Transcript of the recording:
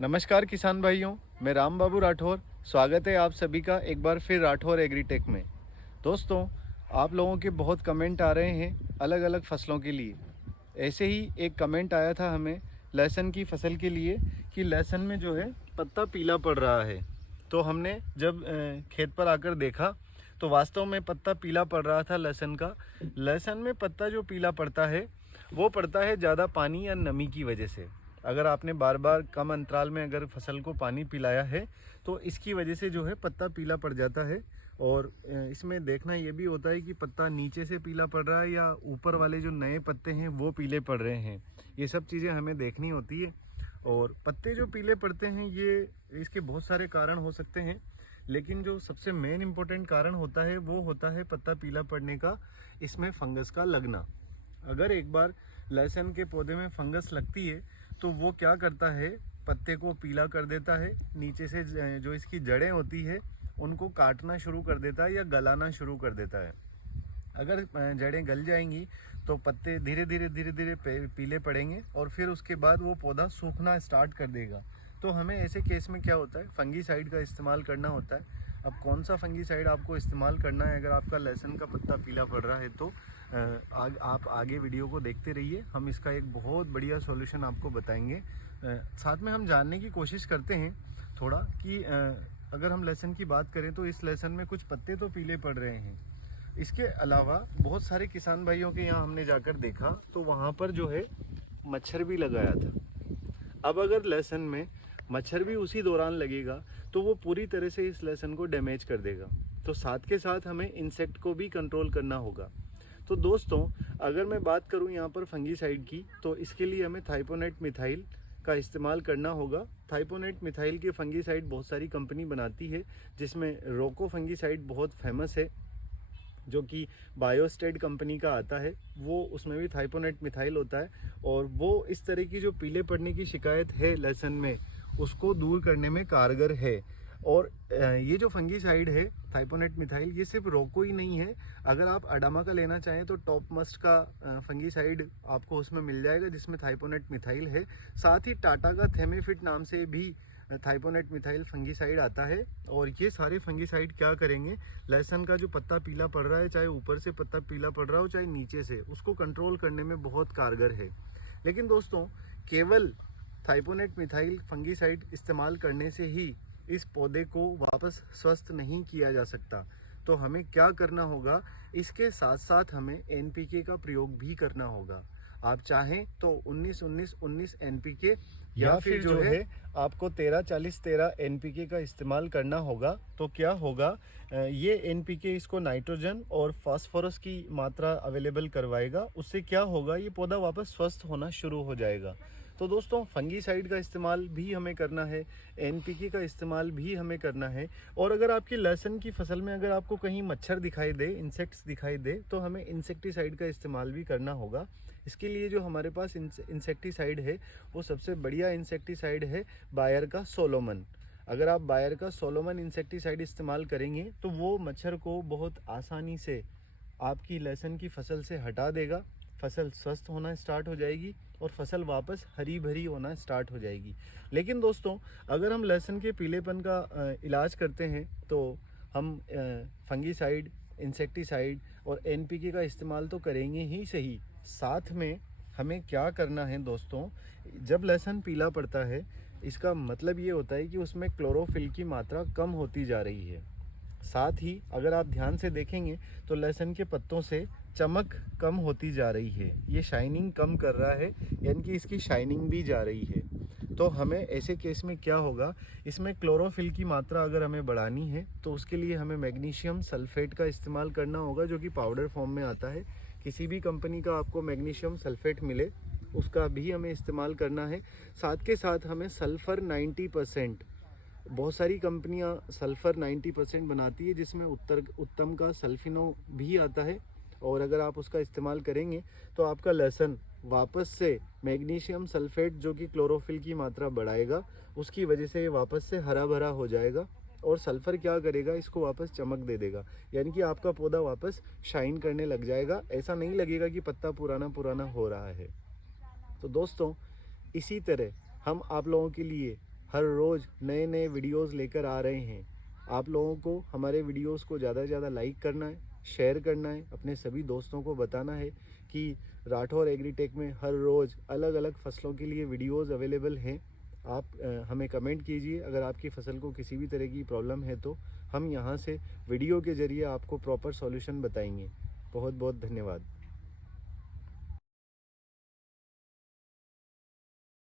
नमस्कार किसान भाइयों, मैं राम बाबू राठौर। स्वागत है आप सभी का एक बार फिर राठौर एग्रीटेक में। दोस्तों, आप लोगों के बहुत कमेंट आ रहे हैं अलग अलग फसलों के लिए। ऐसे ही एक कमेंट आया था हमें लहसुन की फसल के लिए कि लहसुन में जो है पत्ता पीला पड़ रहा है। तो हमने जब खेत पर आकर देखा तो वास्तव में पत्ता पीला पड़ रहा था लहसुन का। लहसुन में पत्ता जो पीला पड़ता है वो पड़ता है ज़्यादा पानी या नमी की वजह से। अगर आपने बार बार कम अंतराल में अगर फसल को पानी पिलाया है तो इसकी वजह से जो है पत्ता पीला पड़ जाता है। और इसमें देखना ये भी होता है कि पत्ता नीचे से पीला पड़ रहा है या ऊपर वाले जो नए पत्ते हैं वो पीले पड़ रहे हैं। ये सब चीज़ें हमें देखनी होती है। और पत्ते जो पीले पड़ते हैं ये इसके बहुत सारे कारण हो सकते हैं, लेकिन जो सबसे मेन इम्पोर्टेंट कारण होता है वो होता है पत्ता पीला पड़ने का, इसमें फंगस का लगना। अगर एक बार लहसुन के पौधे में फंगस लगती है तो वो क्या करता है, पत्ते को पीला कर देता है। नीचे से जो इसकी जड़ें होती है उनको काटना शुरू कर देता है या गलाना शुरू कर देता है। अगर जड़ें गल जाएंगी तो पत्ते धीरे धीरे पीले पड़ेंगे और फिर उसके बाद वो पौधा सूखना स्टार्ट कर देगा। तो हमें ऐसे केस में क्या होता है, फंगीसाइड का इस्तेमाल करना होता है। अब कौन सा फंगीसाइड आपको इस्तेमाल करना है अगर आपका लहसुन का पत्ता पीला पड़ रहा है तो आप आगे वीडियो को देखते रहिए। हम इसका एक बहुत बढ़िया सॉल्यूशन आपको बताएंगे। साथ में हम जानने की कोशिश करते हैं थोड़ा कि अगर हम लहसुन की बात करें तो इस लहसुन में कुछ पत्ते तो पीले पड़ रहे हैं। इसके अलावा बहुत सारे किसान भाइयों के यहाँ हमने जाकर देखा तो वहाँ पर जो है मच्छर भी लगाया था। अब अगर लहसुन में मच्छर भी उसी दौरान लगेगा तो वो पूरी तरह से इस लहसुन को डैमेज कर देगा। तो साथ के साथ हमें इंसेक्ट को भी कंट्रोल करना होगा। तो दोस्तों, अगर मैं बात करूं यहाँ पर फंगीसाइड की तो इसके लिए हमें थाइपोनेट मिथाइल का इस्तेमाल करना होगा। थाइपोनेट मिथाइल की फंगीसाइड बहुत सारी कंपनी बनाती है, जिसमें रोको फंगीसाइड बहुत फेमस है जो कि बायोस्टेड कंपनी का आता है। वो उसमें भी थाइपोनेट मिथाइल होता है और वो इस तरह की जो पीले पड़ने की शिकायत है लहसुन में उसको दूर करने में कारगर है। और ये जो फंगीसाइड है थाइपोनेट मिथाइल, ये सिर्फ रोको ही नहीं है। अगर आप अडामा का लेना चाहें तो टॉप मस्ट का फंगीसाइड आपको उसमें मिल जाएगा जिसमें थाइपोनेट मिथाइल है। साथ ही टाटा का थेमेफिट नाम से भी थाइपोनेट मिथाइल फंगीसाइड आता है। और ये सारे फंगीसाइड क्या करेंगे, लहसुन का जो पत्ता पीला पड़ रहा है, चाहे ऊपर से पत्ता पीला पड़ रहा हो चाहे नीचे से, उसको कंट्रोल करने में बहुत कारगर है। लेकिन दोस्तों, केवल थाइपोनेट मिथाइल फंगीसाइड इस्तेमाल करने से ही इस पौधे को वापस स्वस्थ नहीं किया जा सकता। तो हमें क्या करना होगा, इसके साथ साथ हमें एनपीके का प्रयोग भी करना होगा। आप चाहें तो 19-19-19 एनपीके या फिर जो है आपको 13-40-13 एनपीके का इस्तेमाल करना होगा। तो क्या होगा, ये एनपीके इसको नाइट्रोजन और फास्फोरस की मात्रा अवेलेबल करवाएगा। उससे क्या होगा, ये पौधा वापस स्वस्थ होना शुरू हो जाएगा। तो दोस्तों, फंगीसाइड का इस्तेमाल भी हमें करना है, एनपीके का इस्तेमाल भी हमें करना है। और अगर आपकी लहसुन की फसल में अगर आपको कहीं मच्छर दिखाई दे, इंसेक्ट्स दिखाई दे, तो हमें इंसेक्टिसाइड का इस्तेमाल भी करना होगा। इसके लिए जो हमारे पास इंसेक्टिसाइड है वो सबसे बढ़िया इंसेक्टिसाइड है बायर का सोलोमन। अगर आप बायर का सोलोमन इंसेक्टिसाइड इस्तेमाल करेंगे तो वो मच्छर को बहुत आसानी से आपकी लहसुन की फसल से हटा देगा। फसल स्वस्थ होना स्टार्ट हो जाएगी और फसल वापस हरी भरी होना स्टार्ट हो जाएगी। लेकिन दोस्तों, अगर हम लहसुन के पीलेपन का इलाज करते हैं तो हम फंगीसाइड, इंसेक्टिसाइड और एनपीके का इस्तेमाल तो करेंगे ही सही। साथ में हमें क्या करना है दोस्तों, जब लहसुन पीला पड़ता है इसका मतलब ये होता है कि उसमें क्लोरोफिल की मात्रा कम होती जा रही है। साथ ही अगर आप ध्यान से देखेंगे तो लहसुन के पत्तों से चमक कम होती जा रही है, ये शाइनिंग कम कर रहा है, यानी कि इसकी शाइनिंग भी जा रही है। तो हमें ऐसे केस में क्या होगा, इसमें क्लोरोफिल की मात्रा अगर हमें बढ़ानी है तो उसके लिए हमें मैग्नीशियम सल्फेट का इस्तेमाल करना होगा, जो कि पाउडर फॉर्म में आता है। किसी भी कंपनी का आपको मैग्नीशियम सल्फेट मिले उसका भी हमें इस्तेमाल करना है। साथ के साथ हमें सल्फ़र 90%, बहुत सारी कंपनियां सल्फ़र 90% बनाती है जिसमें उत्तम का सल्फिनो भी आता है। और अगर आप उसका इस्तेमाल करेंगे तो आपका लहसुन वापस से मैग्नीशियम सल्फेट जो कि क्लोरोफिल की मात्रा बढ़ाएगा, उसकी वजह से ये वापस से हरा भरा हो जाएगा। और सल्फ़र क्या करेगा, इसको वापस चमक दे देगा, यानी कि आपका पौधा वापस शाइन करने लग जाएगा। ऐसा नहीं लगेगा कि पत्ता पुराना पुराना हो रहा है। तो दोस्तों, इसी तरह हम आप लोगों के लिए हर रोज़ नए नए वीडियोस लेकर आ रहे हैं। आप लोगों को हमारे वीडियोस को ज़्यादा से ज़्यादा लाइक करना है, शेयर करना है, अपने सभी दोस्तों को बताना है कि राठौर एग्रीटेक में हर रोज़ अलग अलग फसलों के लिए वीडियोस अवेलेबल हैं। आप हमें कमेंट कीजिए, अगर आपकी फ़सल को किसी भी तरह की प्रॉब्लम है तो हम यहाँ से वीडियो के ज़रिए आपको प्रॉपर सॉल्यूशन बताएंगे। बहुत बहुत धन्यवाद।